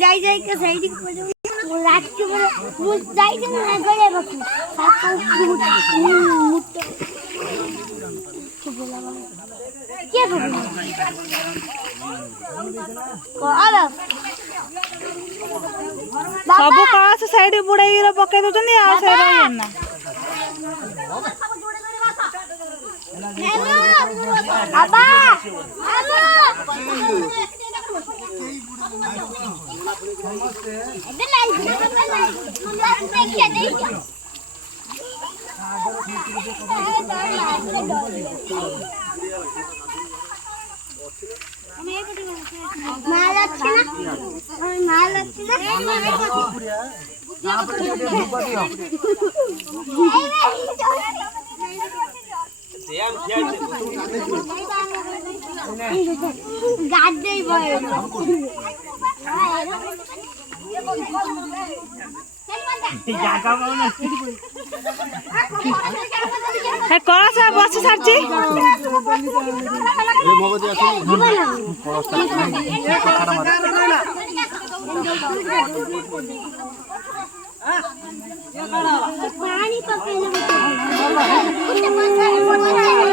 যাই যাই কে সাইডে রাত के मुझ जाई के ना गए बकू के बोला को आला सब कहा से साइड बुड़ाई रे पके दो जनी आ से रही ना अबा कौन सा बस सारची पानी